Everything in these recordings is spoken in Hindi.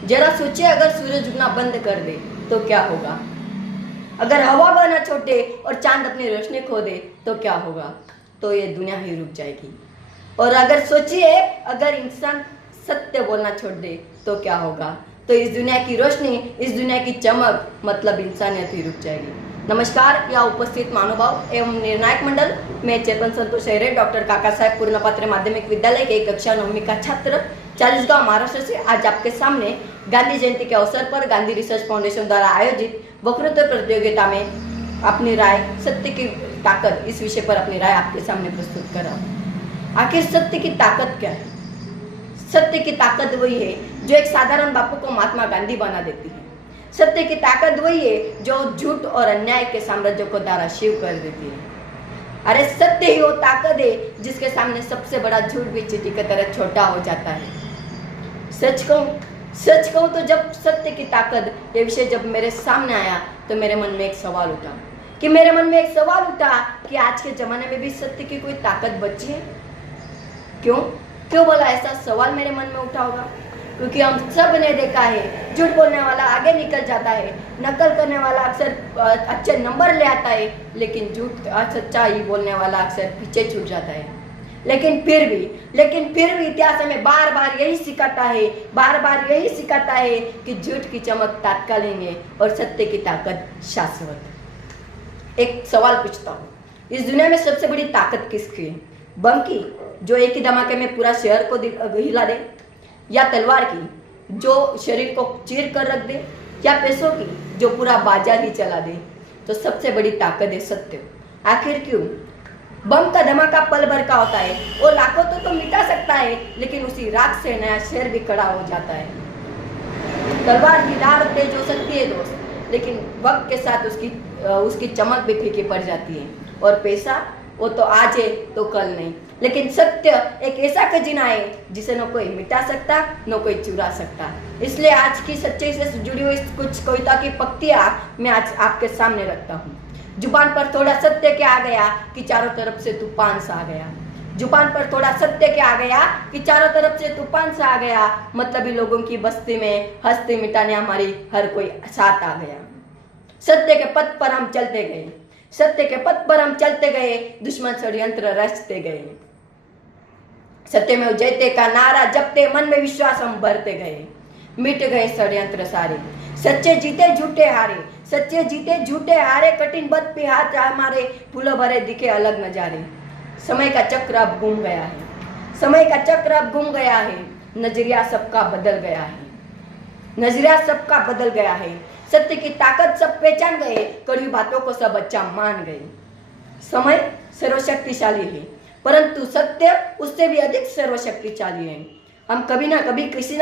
जरा सोचिए, अगर सूरज उगना बंद कर दे तो क्या होगा? अगर हवा बहना छोड़ दे और चांद अपनी रोशनी खो दे तो क्या होगा? तो ये दुनिया ही रुक जाएगी। और अगर सोचिए, अगर इंसान सत्य बोलना छोड़ दे तो क्या होगा? तो इस दुनिया की रोशनी, इस दुनिया की चमक, मतलब इंसानियत ही रुक जाएगी। नमस्कार, या उपस्थित महानुभाव एवं निर्णायक मंडल, मैं चेतन संतोष हेरे, डॉक्टर काका साहेब पूर्णपात्र माध्यमिक विद्यालय के कक्षा 9वीं का छात्र, चालीसगांव महाराष्ट्र से आज आपके सामने गांधी जयंती के अवसर पर गांधी रिसर्च फाउंडेशन द्वारा आयोजित वक्तृत्व प्रतियोगिता में अपनी राय, सत्य की ताकत, इस विषय पर अपनी राय आपके सामने प्रस्तुत कर रहा हूँ। आखिर सत्य की ताकत क्या है? सत्य की ताकत वही है जो एक साधारण बापू को महात्मा गांधी बना देती है। सत्य की ताकत वही है जो झूठ और अन्याय के साम्राज्य को दाराशीव कर देती है। अरे सत्य ही वो ताकत है जिसके सामने सबसे बड़ा झूठ भी चींटी की तरह छोटा हो जाता है। सच कहूं तो जब सत्य की ताकत ये विषय जब मेरे सामने आया तो मेरे मन में एक सवाल उठा कि आज के जमाने में भी सत्य की कोई ताकत बची है? क्यों बोला ऐसा सवाल मेरे मन में उठा होगा? क्योंकि हम सब ने देखा है, झूठ बोलने वाला आगे निकल जाता है, नकल करने वाला अक्सर अच्छे नंबर ले आता है, लेकिन सच्चाई बोलने वाला अक्सर पीछे छूट जाता है। लेकिन फिर भी इतिहास हमें बार बार यही सिखाता है कि झूठ की चमक तात्कालिक है और सत्य की ताकत शाश्वत। एक सवाल पूछता हूँ, इस दुनिया में सबसे बड़ी ताकत किसकी है? बम की, जो एक ही धमाके में पूरा शहर को हिला दे, या तलवार की जो शरीर को चीर कर रख दे, या पैसों की जो पूरा बाजार ही चला दे? तो सबसे बड़ी ताकत है सत्य। आखिर क्यों? बम का धमाका पल भर का होता है, वो लाखों तो मिटा सकता है, लेकिन उसी राख से नया शहर भी खड़ा हो जाता है। तलवार की धार तेज हो सकती है दोस्त, लेकिन वक्त के साथ उसकी चमक भी फीकी पड़ जाती है। और पैसा, वो तो आज है तो कल नहीं, लेकिन सत्य एक ऐसा खजाना है जिसे न कोई मिटा सकता, न कोई चुरा सकता। इसलिए आज की सच्चाई से जुड़ी हुई कुछ कविता की पंक्तियां मैं आज आपके सामने रखता हूँ। जुबान पर थोड़ा सत्य के आ गया कि चारों तरफ से तूफान सा आ गया। जुबान पर थोड़ा सत्य के आ गया कि चारों तरफ से तूफान सा आ गया। मतलबी लोगों की बस्ती में हस्ती मिटाने हमारी हर कोई साथ आ गया। सत्य के पथ पर हम चलते गए, दुश्मन षड्यंत्र रचते गए। सत्य में जयते का नारा जपते, मन में विश्वास हम भरते गए। मिट गए षड्यंत्र सारे, सच्चे जीते झूठे हारे, कठिन बद पे हाथ हमारे, फूलों भरे दिखे अलग नजारे। समय का चक्र अब घूम गया है, नजरिया सबका बदल गया है। सत्य की ताकत सब पहचान गए, कड़वी बातों को सब अच्छा मान गए। समय सर्वशक्तिशाली है, परंतु सत्य उससे भी अधिक सर्वशक्तिशाली है। हम कभी ना कभी किसी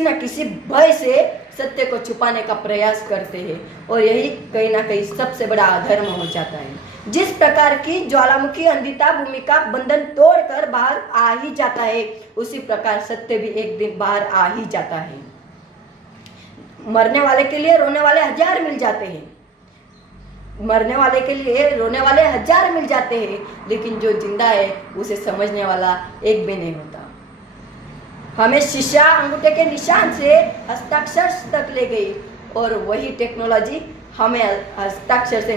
न किसी भय से सत्य को छुपाने का प्रयास करते हैं, और यही कहीं ना कहीं सबसे बड़ा अधर्म हो जाता है। जिस प्रकार की ज्वालामुखी अंधिता भूमि का बंधन तोड़कर बाहर आ ही जाता है, उसी प्रकार सत्य भी एक दिन बाहर आ ही जाता है। मरने वाले के लिए रोने वाले हजार मिल जाते हैं, लेकिन जो जिंदा है उसे समझने वाला एक भी नहीं होता। हमें शीशा अंगूठे के निशान से हस्ताक्षर तक ले गई, और वही टेक्नोलॉजी हमें हस्ताक्षर से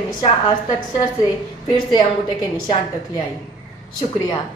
फिर से अंगूठे के निशान तक ले आई। शुक्रिया।